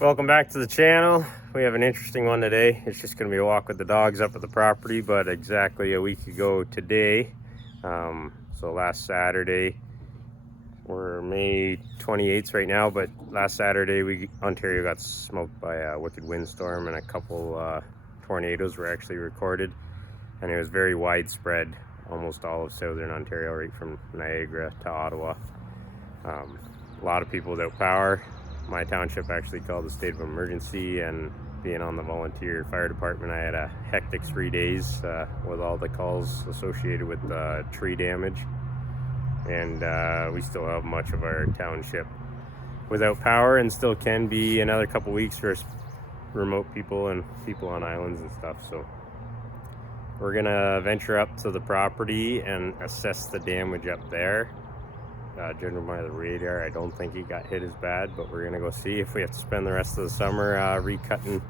Welcome back to the channel. We have an interesting one today. It's just going to be a walk with the dogs up at the property, but exactly a week ago today, so last Saturday, we're May 28th right now, but last Saturday Ontario got smoked by a wicked windstorm, and a couple tornadoes were actually recorded, and it was very widespread, almost all of southern Ontario, right from Niagara to Ottawa. A lot of people without power. My township actually called a state of emergency, and being on the volunteer fire department, I had a hectic 3 days with all the calls associated with tree damage, and we still have much of our township without power, and still can be another couple weeks for remote people and people on islands and stuff. So we're gonna venture up to the property and assess the damage up there. Judging by the radar, I don't think it got hit as bad, but we're gonna go see if we have to spend the rest of the summer recutting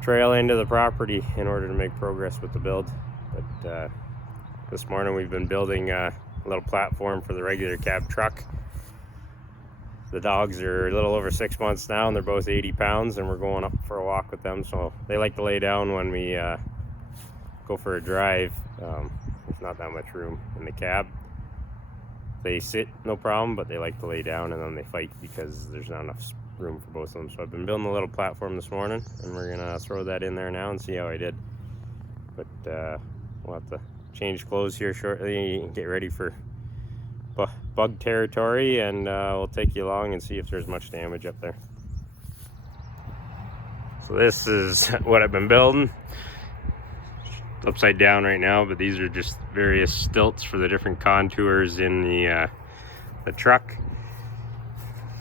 trail into the property in order to make progress with the build. But this morning we've been building a little platform for the regular cab truck. The dogs are a little over 6 months now, and they're both 80 pounds, and we're going up for a walk with them, so they like to lay down when we go for a drive. There's not that much room in the cab. They sit, no problem, but they like to lay down, and then they fight because there's not enough room for both of them. So I've been building a little platform this morning, and we're gonna throw that in there now and see how I did. But we'll have to change clothes here shortly and get ready for bug territory, and we'll take you along and see if there's much damage up there. So this is what I've been building. Upside down right now, but these are just various stilts for the different contours in the truck.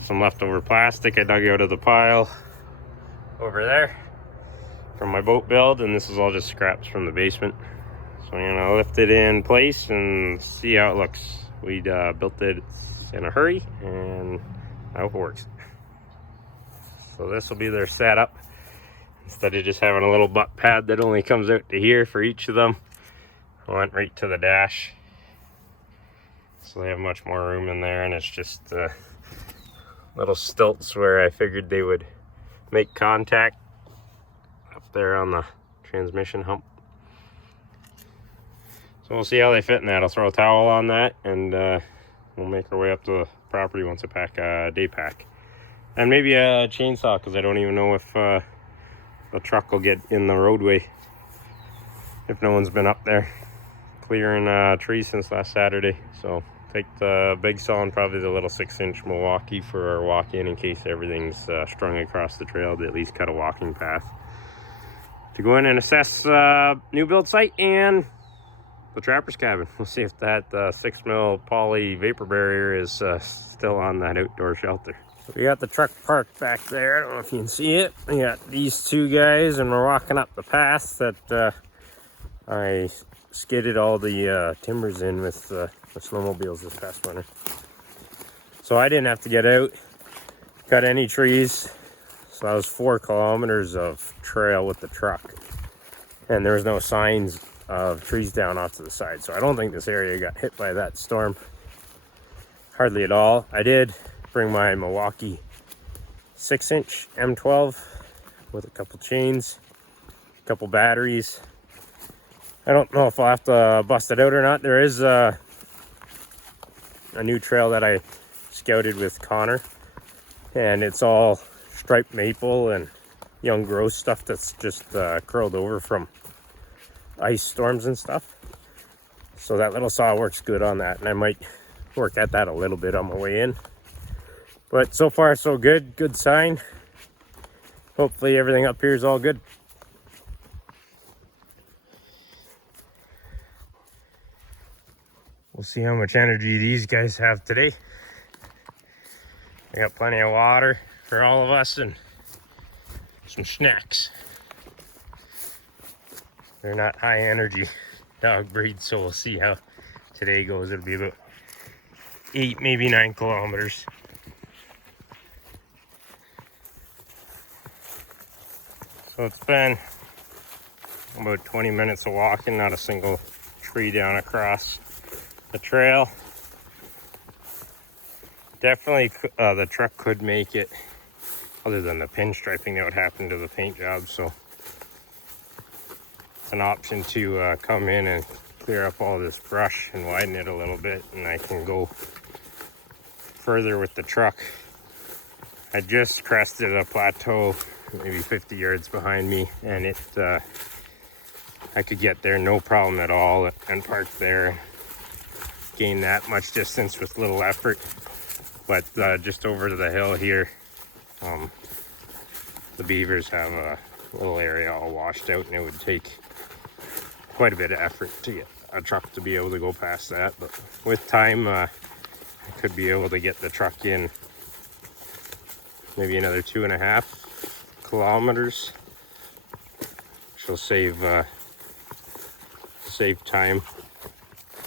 Some leftover plastic I dug out of the pile over there from my boat build, and this is all just scraps from the basement. So I'm gonna lift it in place and see how it looks. We built it in a hurry, and I hope it works. So this will be their setup. Instead of just having a little butt pad that only comes out to here for each of them, I went right to the dash. So they have much more room in there, and it's just little stilts where I figured they would make contact up there on the transmission hump. So we'll see how they fit in that. I'll throw a towel on that, and we'll make our way up to the property once I pack a day pack. And maybe a chainsaw, because I don't even know if the truck will get in the roadway if no one's been up there clearing trees since last Saturday. So take the big saw and probably the little 6-inch Milwaukee for our walk-in case everything's strung across the trail, to at least cut a walking path to go in and assess new build site and the trapper's cabin. We'll see if that 6mm poly vapor barrier is still on that outdoor shelter. We got the truck parked back there. I don't know if you can see it. We got these two guys, and we're walking up the path that I skidded all the timbers in with the snowmobiles this past winter. So I didn't have to get out, cut any trees. So that was 4 kilometers of trail with the truck, and there was no signs of trees down off to the side. So I don't think this area got hit by that storm, hardly at all. I did bring my Milwaukee 6-inch M12 with a couple chains, a couple batteries. I don't know if I'll have to bust it out or not. There is a new trail that I scouted with Connor, and it's all striped maple and young growth stuff that's just curled over from ice storms and stuff. So that little saw works good on that, and I might work at that a little bit on my way in. But so far so good, good sign. Hopefully everything up here is all good. We'll see how much energy these guys have today. They got plenty of water for all of us and some snacks. They're not high energy dog breeds, so we'll see how today goes. It'll be about 8, maybe 9 kilometers. So it's been about 20 minutes of walking, not a single tree down across the trail. Definitely the truck could make it other than the pinstriping that would happen to the paint job. So it's an option to come in and clear up all this brush and widen it a little bit, and I can go further with the truck. I just crested a plateau maybe 50 yards behind me, and it I could get there no problem at all and park there, gain that much distance with little effort. But just over to the hill here, the beavers have a little area all washed out, and it would take quite a bit of effort to get a truck to be able to go past that. But with time, I could be able to get the truck in maybe another 2.5 kilometers, which will save time,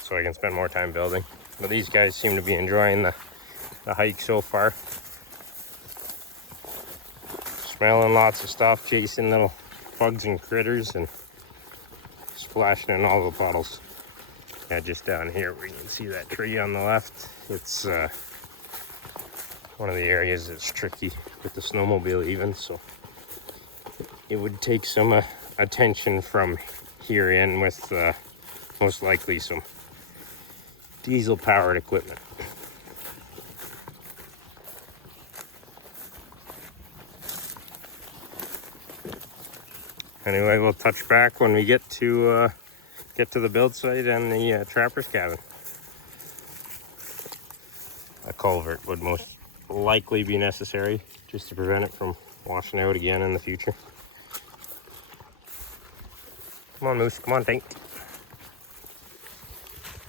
so I can spend more time building. But these guys seem to be enjoying the hike so far. Smelling lots of stuff, chasing little bugs and critters, and splashing in all the puddles. Yeah, just down here where you can see that tree on the left, it's one of the areas that's tricky with the snowmobile even, so it would take some attention from here in with most likely some diesel powered equipment. Anyway, we'll touch back when we get to the build site and the trapper's cabin. A culvert would most likely be necessary just to prevent it from washing out again in the future. Come on, Moose. Come on, Tank.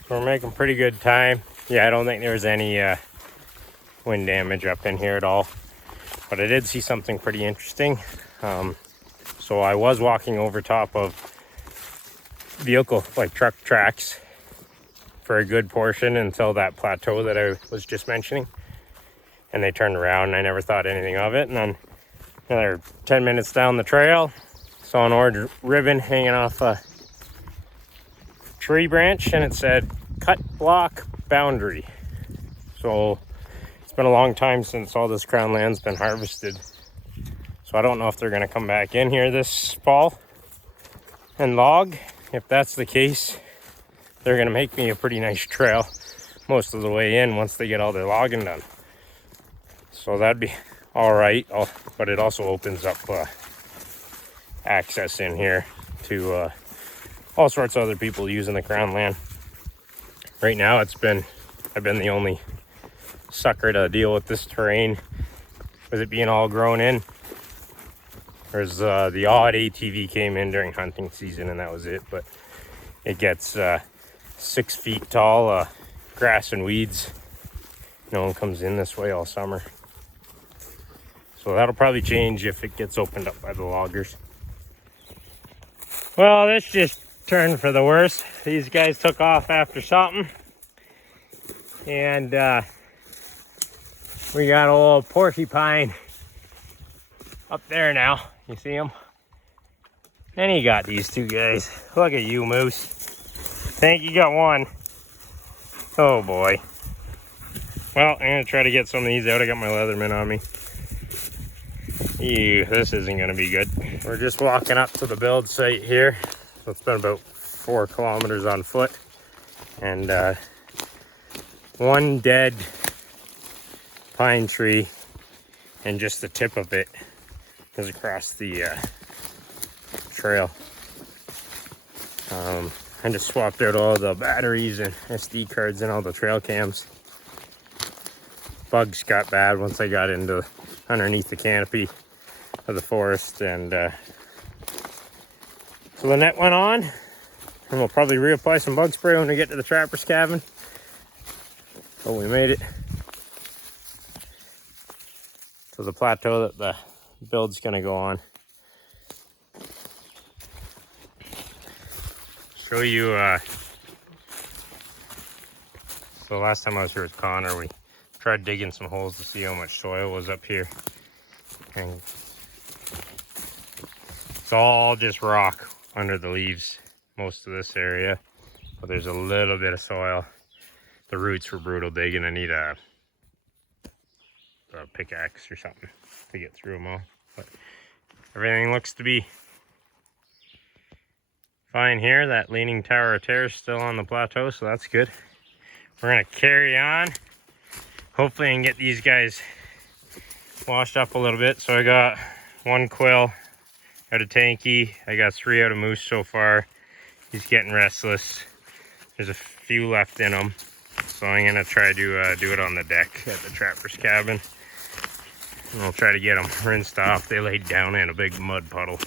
We're making pretty good time. Yeah, I don't think there was any wind damage up in here at all. But I did see something pretty interesting. So I was walking over top of vehicle, like truck tracks, for a good portion until that plateau that I was just mentioning. And they turned around and I never thought anything of it. And then another 10 minutes down the trail, saw an orange ribbon hanging off a tree branch, and it said cut block boundary. So it's been a long time since all this crown land's been harvested. So I don't know if they're gonna come back in here this fall and log. If that's the case, they're gonna make me a pretty nice trail most of the way in once they get all their logging done. So that'd be all right, but it also opens up access in here to all sorts of other people using the crown land. Right now I've been the only sucker to deal with this terrain with it being all grown in. There's the odd ATV came in during hunting season, and that was it. But it gets 6 feet tall, grass and weeds. No one comes in this way all summer. So that'll probably change if it gets opened up by the loggers. Well, this just turned for the worse. These guys took off after something. And we got old porcupine up there now. You see him? And he got these two guys. Look at you, Moose. Think you got one. Oh boy. Well, I'm gonna try to get some of these out. I got my Leatherman on me. Ew, this isn't gonna be good. We're just walking up to the build site here. So it's been about 4 kilometers on foot. And one dead pine tree, and just the tip of it is across the trail. I just swapped out all the batteries and SD cards and all the trail cams. Bugs got bad once I got into underneath the canopy of the forest, and so the net went on, and we'll probably reapply some bug spray when we get to the trapper's cabin. But we made it to the plateau that the build's gonna go on. Show you, so last time I was here with Connor, we tried digging some holes to see how much soil was up here. And it's all just rock under the leaves, most of this area. But there's a little bit of soil. The roots were brutal digging. I need a pickaxe or something. to get through them all. But everything looks to be fine here. That leaning tower of terror is still on the plateau, so that's good. We're gonna carry on. Hopefully I can get these guys washed up a little bit. So I got 1 quill out of Tanky. I got 3 out of Moose so far. He's getting restless. There's a few left in him. So I'm gonna try to do it on the deck at the trapper's cabin. And I'll try to get them rinsed off. They laid down in a big mud puddle.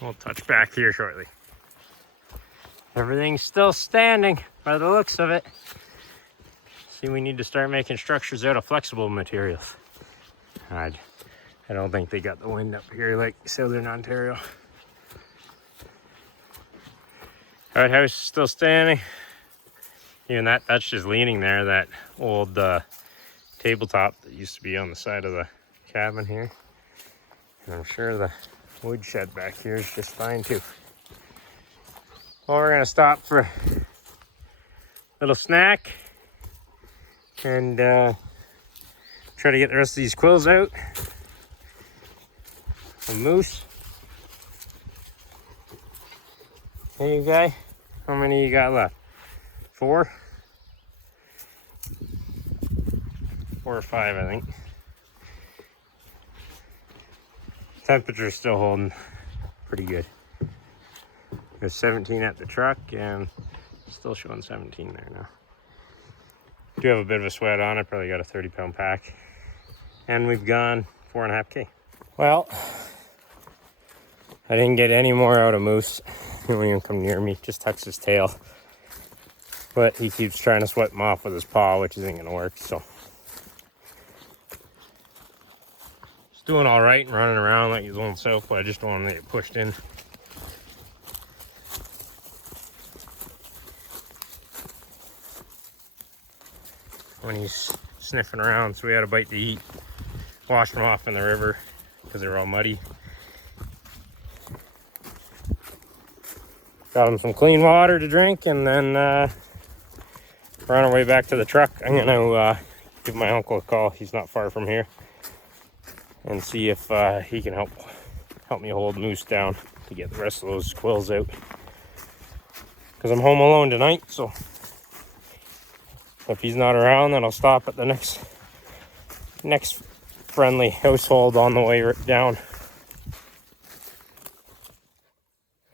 We'll touch back here shortly. Everything's still standing by the looks of it. See, we need to start making structures out of flexible materials. I don't think they got the wind up here like Southern Ontario. Outhouse is still standing. Even that's just leaning there, that old tabletop that used to be on the side of the cabin here. And I'm sure the wood shed back here is just fine too. Well, we're gonna stop for a little snack and try to get the rest of these quills out. A moose. Hey, you guy, how many you got left? 4? 4 or 5, I think. Temperature's still holding pretty good. There's 17 at the truck and still showing 17 there now. Do have a bit of a sweat on it, probably got a 30-pound pack. And we've gone 4.5K. Well, I didn't get any more out of Moose. He won't even come near me, just tucks his tail. But he keeps trying to sweat him off with his paw, which isn't gonna work, so. He's doing all right and running around like his own self, but I just don't want to get pushed in. When he's sniffing around, so we had a bite to eat. Washed them off in the river because they were all muddy. Got him some clean water to drink, and then we're on our way back to the truck. I'm gonna give my uncle a call. He's not far from here, and see if he can help me hold Moose down to get the rest of those quills out. Because I'm home alone tonight, so if he's not around, then I'll stop at the next friendly household on the way down.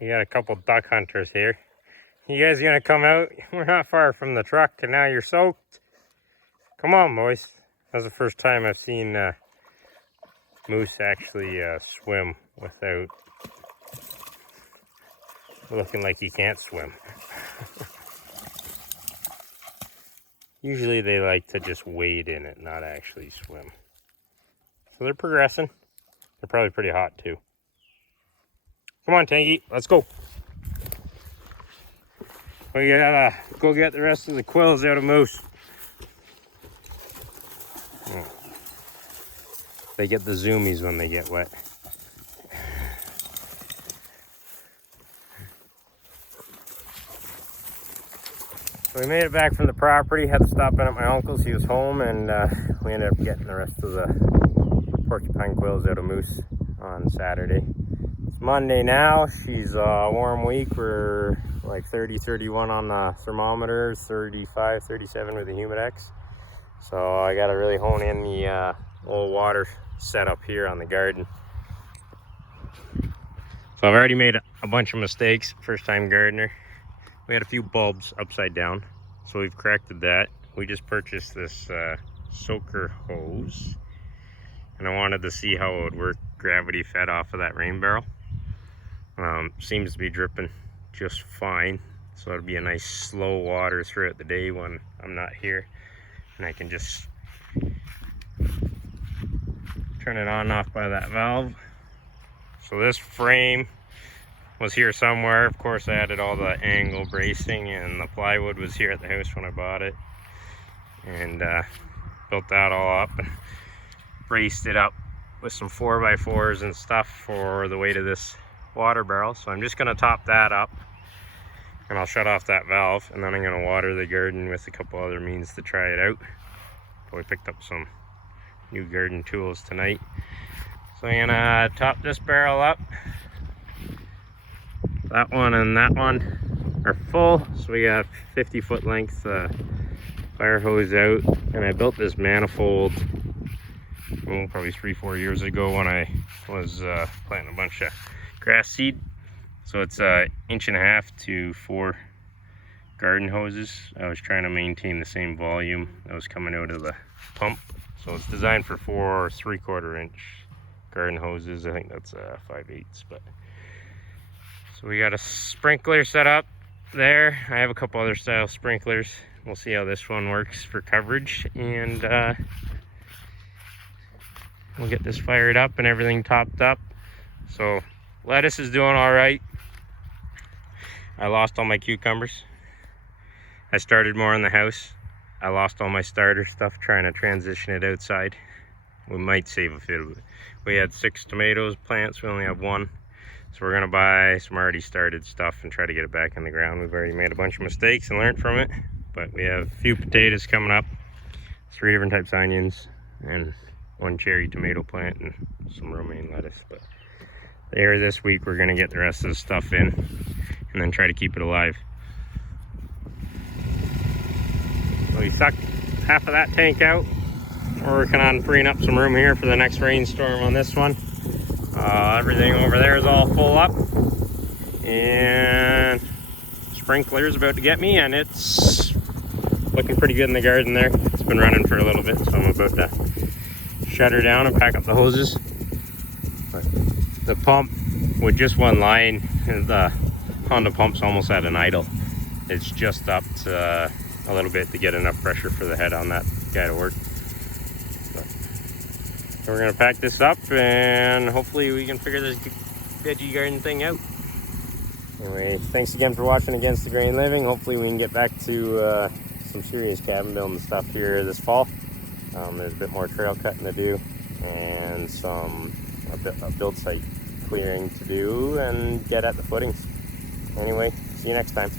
We got a couple duck hunters here. You guys gonna come out? We're not far from the truck, and now you're soaked. Come on, boys. That's the first time I've seen Moose actually swim without looking like he can't swim. Usually they like to just wade in it, not actually swim. So they're progressing. They're probably pretty hot too. Come on, Tangy, let's go. We gotta go get the rest of the quills out of Moose. They get the zoomies when they get wet. So we made it back from the property, had to stop in at my uncle's. He was home, and we ended up getting the rest of the porcupine quills out of Moose on Saturday. It's Monday now. She's a warm week. We're like 30, 31 on the thermometer, 35, 37 with the Humidex. So I got to really hone in the little water setup here on the garden. So I've already made a bunch of mistakes. First time gardener. We had a few bulbs upside down, so we've corrected that. We just purchased this soaker hose, and I wanted to see how it would work gravity fed off of that rain barrel. Seems to be dripping just fine, so it'll be a nice slow water throughout the day when I'm not here, and I can just turn it on and off by that valve. So this frame was here somewhere. Of course, I added all the angle bracing, and the plywood was here at the house when I bought it, and built that all up and braced it up with some 4x4s and stuff for the weight of this water barrel. So I'm just going to top that up, and I'll shut off that valve, and then I'm going to water the garden with a couple other means to try it out. But we picked up some new garden tools tonight. So I'm gonna top this barrel up. That one and that one are full, so we got 50-foot length fire hose out. And I built this manifold probably 3-4 years ago when I was planting a bunch of grass seed. So it's 1.5 inches to 4 garden hoses. I was trying to maintain the same volume that was coming out of the pump. So it's designed for 4 3/4 inch garden hoses. I think that's 5/8. But so we got a sprinkler set up there. I have a couple other style sprinklers. We'll see how this one works for coverage, and we'll get this fired up and everything topped up. So lettuce is doing all right. I lost all my cucumbers. I started more in the house. I lost all my starter stuff trying to transition it outside. We might save a few. We had 6 tomatoes plants, we only have 1. So we're gonna buy some already started stuff and try to get it back in the ground. We've already made a bunch of mistakes and learned from it. But we have a few potatoes coming up, 3 different types of onions, and 1 cherry tomato plant and some romaine lettuce. But there this week we're gonna get the rest of the stuff in and then try to keep it alive. So we sucked half of that tank out. We're working on freeing up some room here for the next rainstorm on this one. Everything over there is all full up, and sprinkler is about to get me, and it's looking pretty good in the garden there. It's been running for a little bit, so I'm about to shut her down and pack up the hoses. But the pump with just one line, the Honda pump's almost at an idle. It's just up to a little bit to get enough pressure for the head on that guy to work. So we're gonna pack this up and hopefully we can figure this veggie garden thing out. Anyway, thanks again for watching Against the Grain Living. Hopefully we can get back to some serious cabin building stuff here this fall. There's a bit more trail cutting to do and a build site clearing to do and get at the footings. Anyway, see you next time.